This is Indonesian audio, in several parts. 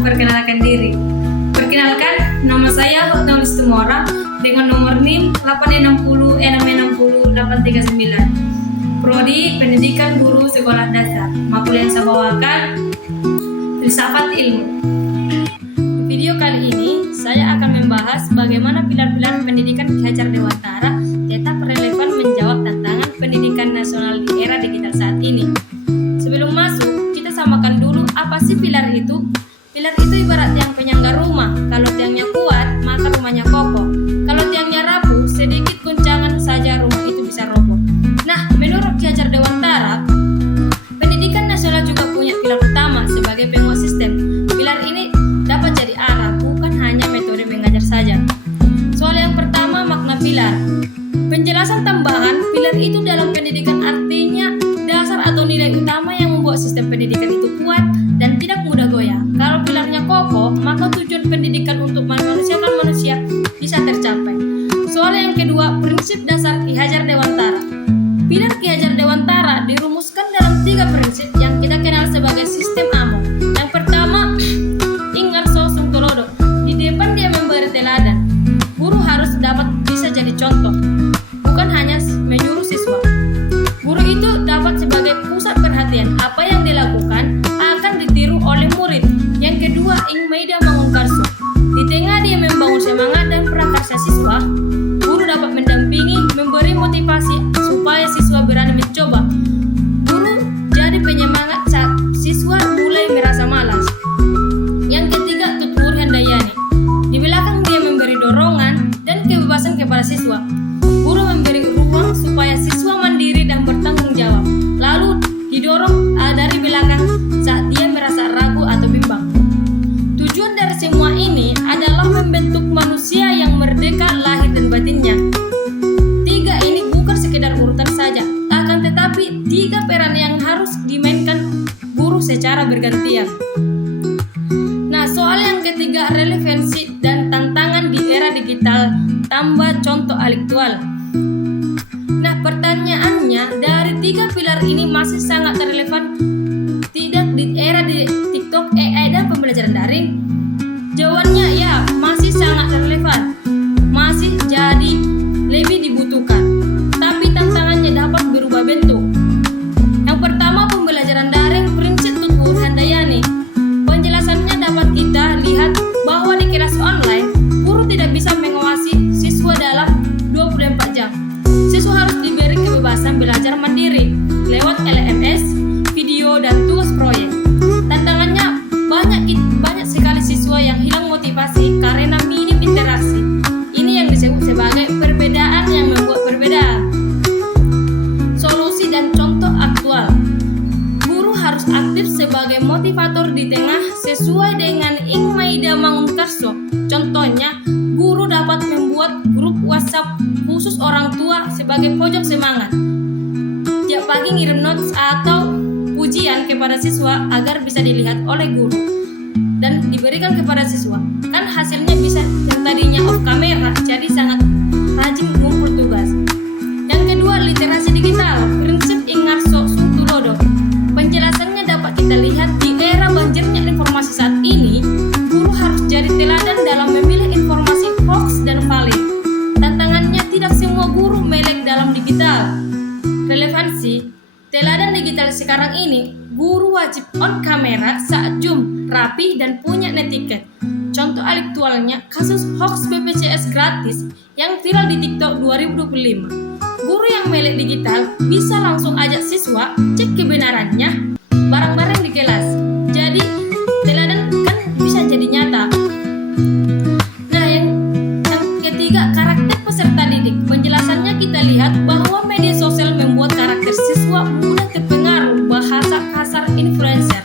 memperkenalkan diri. Perkenalkan, nama saya Hotnolus Tumora dengan nomor NIM 860-660-839. Prodi Pendidikan Guru Sekolah Dasar. Makul yang saya bawakan Filsafat Ilmu. Di video kali ini, saya akan membahas bagaimana pilar-pilar pendidikan Ki Hajar Dewantara tetap relevan menjawab tantangan pendidikan nasional di era digital saat ini. Sebelum masuk, kita samakan dulu apa sih pilar itu. Pilar itu ibarat tiang penyangga rumah. Kalau tiangnya kuat, maka rumahnya kokoh. Kalau tiangnya rapuh, sedikit guncangan saja rumah itu bisa roboh. Nah, menurut Ki Hajar Dewantara, pendidikan nasional juga punya pilar utama sebagai penguat sistem. Pilar ini dapat jadi arah, bukan hanya metode mengajar saja. Soal yang pertama, makna pilar. Penjelasan tambahan, pilar itu dalam pendidikan artinya dasar atau nilai utama yang membuat sistem pendidikan itu kuat dan tidak mudah goyah. Kalau pilarnya kokoh, maka tujuan pendidikan untuk memanusiakan manusia bisa tercapai. Soal yang kedua, prinsip dasar Ki Hajar Dewantara. Pilar Ki Hajar Dewantara dirumuskan dalam 3 prinsip yang kita kenal sebagai sistem AMO. Yang pertama, Ingarso Sungtulodo. Di depan dia memberi teladan. Guru harus dapat bisa jadi contoh, bukan hanya menyuruh siswa. Guru itu dapat sebagai pusat perhatian. Apa yang dilakukan akan ditiru oleh murid. Yang kedua, Ingmaida Mangunkarso. Di tengah dia membangun semangat dan prakarsa siswa, guru dapat mendampingi, memberi motivasi supaya siswa berani mencoba. Guru jadi penyemangat saat siswa mulai merasa malas. Yang ketiga, Tutur Handayani. Di belakang dia memberi dorongan dan kebebasan kepada siswa. Guru memberi ruang supaya siswa mandiri dan bertanggung jawab. Lalu didorong dari belakang saat dia merasa ragu atau bimbang. Tujuan dari semua ini adalah membentuk manusia yang merdeka lahir dan batinnya. 3 ini bukan sekedar urutan saja, akan tetapi 3 peran yang harus dimainkan guru secara bergantian. Nah, soal yang ketiga, relevansi dan tantangan di era digital tambah contoh aktual. Nah, pertanyaannya, dari 3 pilar ini masih sangat relevan tidak di era di TikTok, AI, dan pembelajaran daring? Jawabannya ya, masih sangat relevan. Masih jadi lebih dibutuhkan. Tapi tantangannya dapat berubah bentuk. Yang pertama, pembelajaran daring, prinsip Tutur Handayani. Penjelasannya dapat kita lihat bahwa di kelas online, guru tidak bisa mengawasi siswa dalam 24 jam. Siswa harus diberi kebebasan belajar mandiri lewat LMS, video, dan tugas proyek. Tantangannya banyak sekali siswa yang hilang motivasi karena minim interaksi. Ini yang disebut sebagai perbedaan yang membuat perbedaan. Solusi dan contoh aktual. Guru harus aktif sebagai motivator di tengah sesuai dengan Ingmaida Mangunkarso. Contohnya, guru dapat membuat grup WhatsApp khusus orang tua sebagai pojok semangat. Tiap pagi ngirim notes atau pujian kepada siswa agar bisa dilihat oleh guru dan diberikan kepada siswa. Kan hasilnya bisa yang tadinya off kamera jadi sangat rajin mengumpul tugas. Yang kedua, literasi digital, prinsip Ingarso Sungtulodo. Penjelasannya dapat kita lihat di era banjirnya informasi saat ini, guru harus jadi teladan dalam memilih informasi hoax dan valid. Tantangannya, tidak semua guru melek dalam digital. Relevansi, teladan digital sekarang ini, guru wajib on kamera saat Zoom, rapi dan punya netiquette. Contoh aktualnya, kasus hoax BPJS gratis yang viral di TikTok 2025. Guru yang melek digital bisa langsung ajak siswa cek kebenarannya bareng-bareng di kelas. Jadi, teladan kan bisa jadi nyata. Nah, yang ketiga, karakter peserta didik. Penjelasannya kita lihat bahwa media sosial membuat karakter siswa mudah terpengaruh bahasa kasar influencer.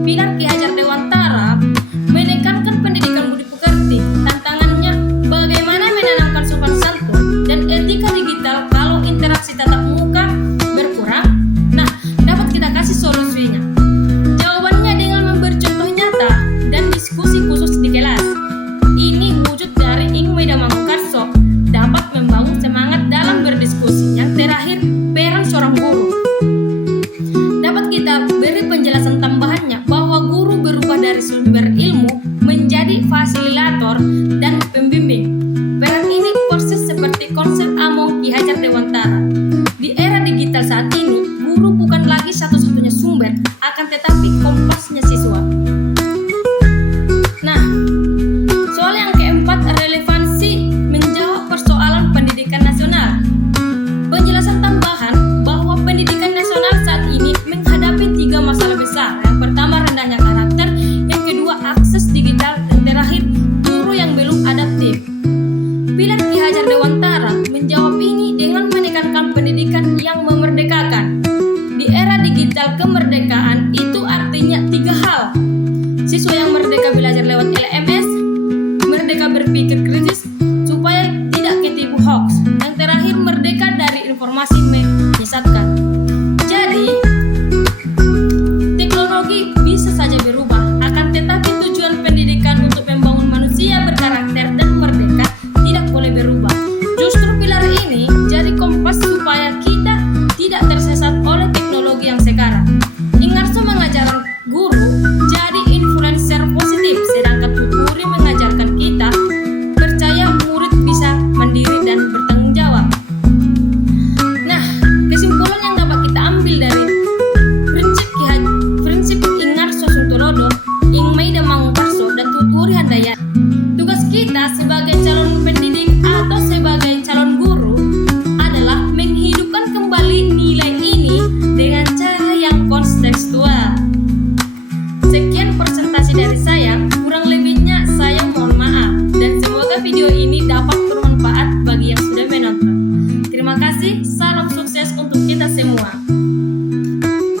Pilar Ki Hajar Dewantara menekankan pendidikan budi pekerti. Tantangannya, bagaimana menanamkan sopan santun dan etika digital kalau interaksi tatap muka berkurang? Nah, dapat kita kasih solusinya. Jawabannya dengan memberi contoh nyata dan diskusi khusus di kelas. Ini wujud dari Ingmaida Mangunkarso, dapat membangun semangat dalam berdiskusi. Yang terakhir, peran seorang guru. Dapat kita beri penjelasan tambahannya bahwa guru berubah dari sumber ilmu siswa yang merdeka belajar lewat LMS, merdeka berpikir kritis supaya tidak ketipu hoax, yang terakhir merdeka dari informasi menyesatkan. Jadi, teknologi bisa saja berubah, akan tetapi tujuan pendidikan untuk membangun manusia berkarakter dan merdeka tidak boleh berubah. Justru pilar ini jadi kompas supaya kita tidak tersesat oleh teknologi yang sekarang. Ingarso mengajarkan guru jadi influencer positif, sedangkan tuturi mengajarkan kita percaya murid bisa mandiri dan bertanggung jawab. Nah, kesimpulan yang dapat kita ambil dari prinsip Ingarso Suntulodo, Ingmaida Mangunkarso, dan tuturi Handayani, tugas kita sebagai calon pendidik atau sebagai calon guru adalah menghidupkan kembali nilai ini dengan cara yang kontekstual. Sekian presentasi dari saya, kurang lebihnya saya mohon maaf, dan semoga video ini dapat bermanfaat bagi yang sudah menonton.